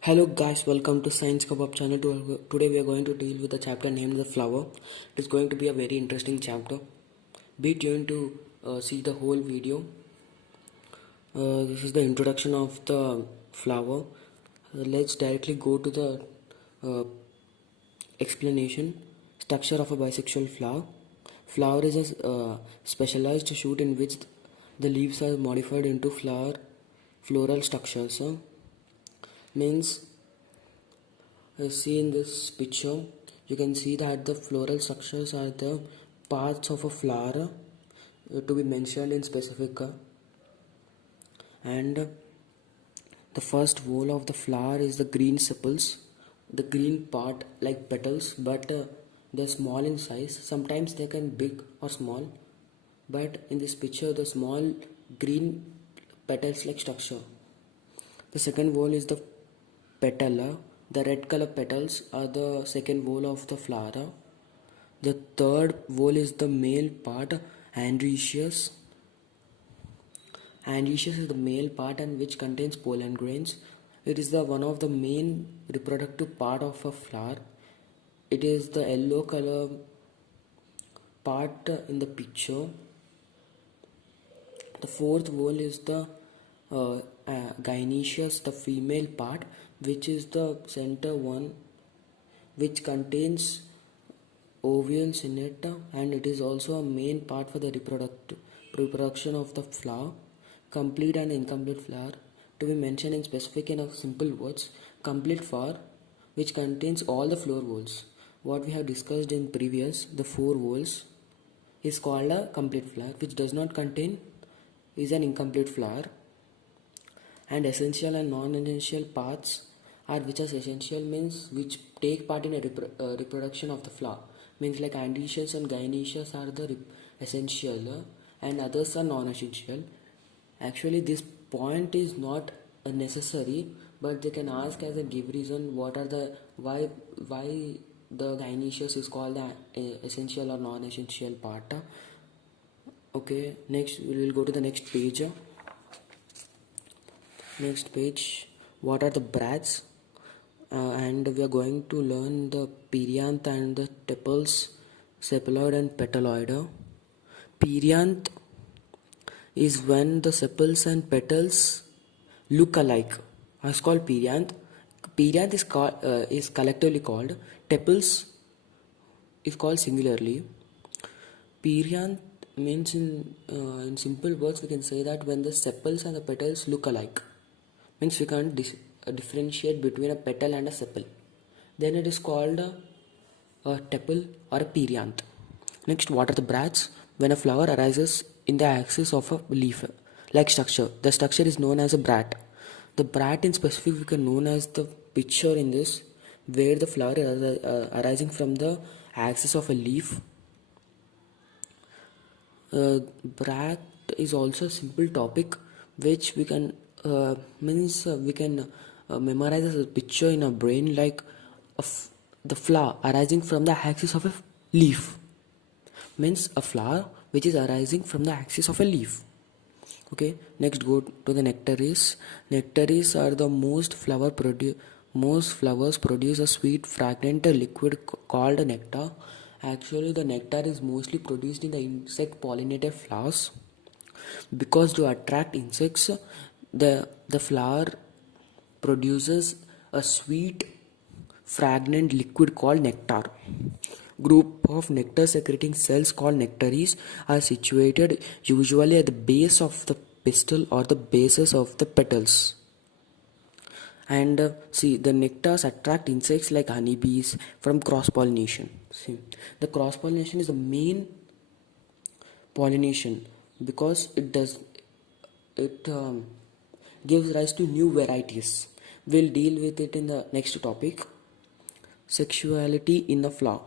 Hello guys, welcome to Science Kebab channel. Today we are going to deal with a chapter named the flower. It is going to be a very interesting chapter. Be tuned to see the whole video. This is the introduction of the flower. Let's directly go to the uh, explanation. Structure of a bisexual flower. Flower is a specialized shoot in which the leaves are modified into floral structures. Means see in this picture you can see that the floral structures are the parts of a flower to be mentioned in specific and the first whole of the flower is the green sepals, the green part like petals, but they're small in size. Sometimes they can big or small, but in this picture the small green petals like structure. The second whole is the petala. The red color petals are the second whole of the flower. The third whole is the male part, androecious. Androecious is the male part and which contains pollen grains. It is the one of the main reproductive part of a flower. It is the yellow color part in the picture. The fourth whole is the gynoecious, the female part, which is the center one, which contains ovules in it, and it is also a main part for the reproduction of the flower. Complete and incomplete flower to be mentioned in specific in simple words. Complete flower which contains all the flower whorls. What we have discussed in previous, the four whorls, is called a complete flower, which does not contain is an incomplete flower. And essential and non-essential parts are which are essential means which take part in a reproduction of the flower, means like androecious and gynoecious are the essential and others are non-essential. Actually this point is not necessary, but they can ask as a give reason what are the why the gynoecious is called the essential or non-essential part. Okay, next we will go to the next page. Next page, what are the bracts? And we are going to learn the perianth and the tepals, sepaloid and petaloid. Perianth is when the sepals and petals look alike. It's called perianth. Perianth is collectively called. Tepals is called singularly. Perianth means in simple words we can say that when the sepals and the petals look alike, means we can't differentiate between a petal and a sepal, then it is called a tepal or a perianth. Next, what are the bracts? When a flower arises in the axis of a leaf like structure, the structure is known as a bract. The bract in specific we can known as the picture in this, where the flower is arising from the axis of a leaf. Bract is also a simple topic which we can we can memorize as a picture in our brain, like the flower arising from the axis of a leaf, means a flower which is arising from the axis of a leaf. Okay, next go to the nectaries. Nectaries are the most flowers produce a sweet fragrant liquid called nectar. Actually the nectar is mostly produced in the insect pollinated flowers. Because to attract insects, the flower produces a sweet fragrant liquid called nectar. Group of nectar secreting cells called nectaries are situated usually at the base of the pistil or the bases of the petals. And see, the nectars attract insects like honeybees from cross pollination. See, the cross pollination is the main pollination because it gives rise to new varieties. We'll deal with it in the next topic. Sexuality in the flower.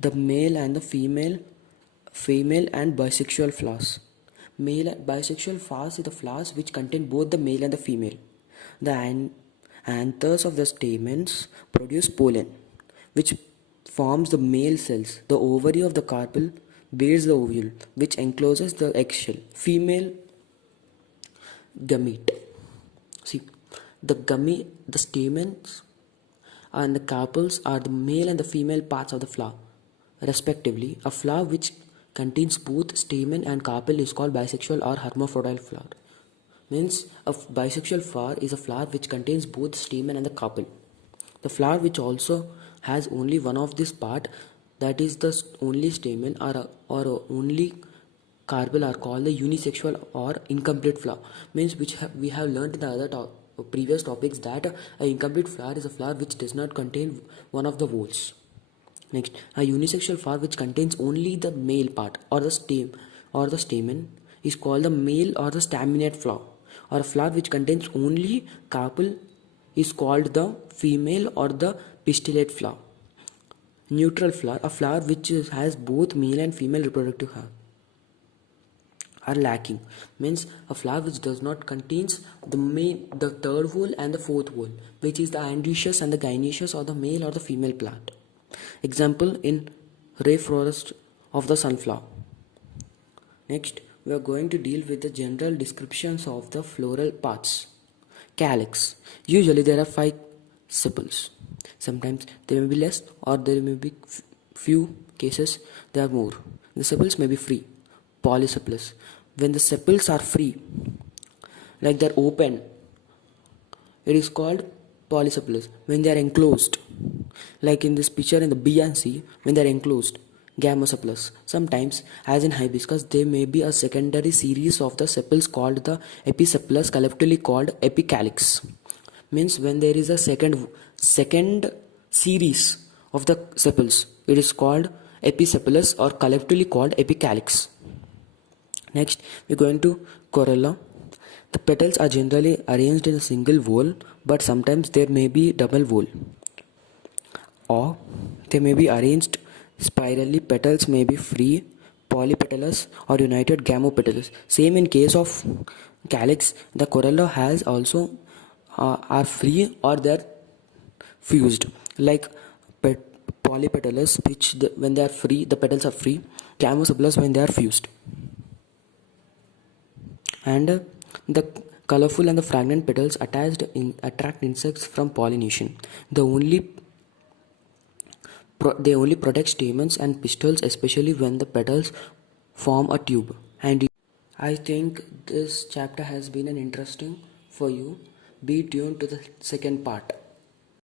The male and the female and bisexual flowers. Male and bisexual flowers are the flowers which contain both the male and the female. The anthers of the stamens produce pollen, which forms the male cells. The ovary of the carpel bears the ovule, which encloses the eggshell. Female gamete. See, the stamens and the carpels are the male and the female parts of the flower, respectively. A flower which contains both stamen and carpel is called bisexual or hermaphrodite flower. Means a bisexual flower is a flower which contains both stamen and the carpel. The flower which also has only one of this part, that is the only stamen or only carpel, are called the unisexual or incomplete flower. Means we have learned in the previous topics that a incomplete flower is a flower which does not contain one of the whorls. Next, a unisexual flower which contains only the male part or the stamen is called the male or the staminate flower. Or a flower which contains only carpel is called the female or the pistillate flower. Neutral flower, a flower which has both male and female reproductive hair, are lacking. Means a flower which does not contains the third whorl and the fourth whorl, which is the androecious and the gynoecious, or the male or the female plant. Example in ray forest of the sunflower. Next, we are going to deal with the general descriptions of the floral parts. Calyx. Usually there are 5 sepals. Sometimes there may be less, or there may be few cases there are more. The sepals may be free, polysepalous. When the sepals are free, like they're open, it is called polysepalous. When they are enclosed, like in this picture in the B and C, when they are enclosed, gamosepalous. Sometimes, as in hibiscus, there may be a secondary series of the sepals called the episepalous, collectively called epicalyx. Means when there is a second series of the sepals, it is called episepalous or collectively called epicalyx. Next, we are going to corolla. The petals are generally arranged in a single whorl, but sometimes there may be double whorl, or they may be arranged spirally. Petals may be free, polypetalous, or united gamopetalous. Same in case of calyx. The corolla has also are free or they are fused, like polypetalous, which when they are free, the petals are free. Gamosepalous when they are fused. And the colorful and the fragrant petals attract insects from pollination. They only protect stamens and pistils, especially when the petals form a tube. And I think this chapter has been an interesting for you. Be tuned to the second part.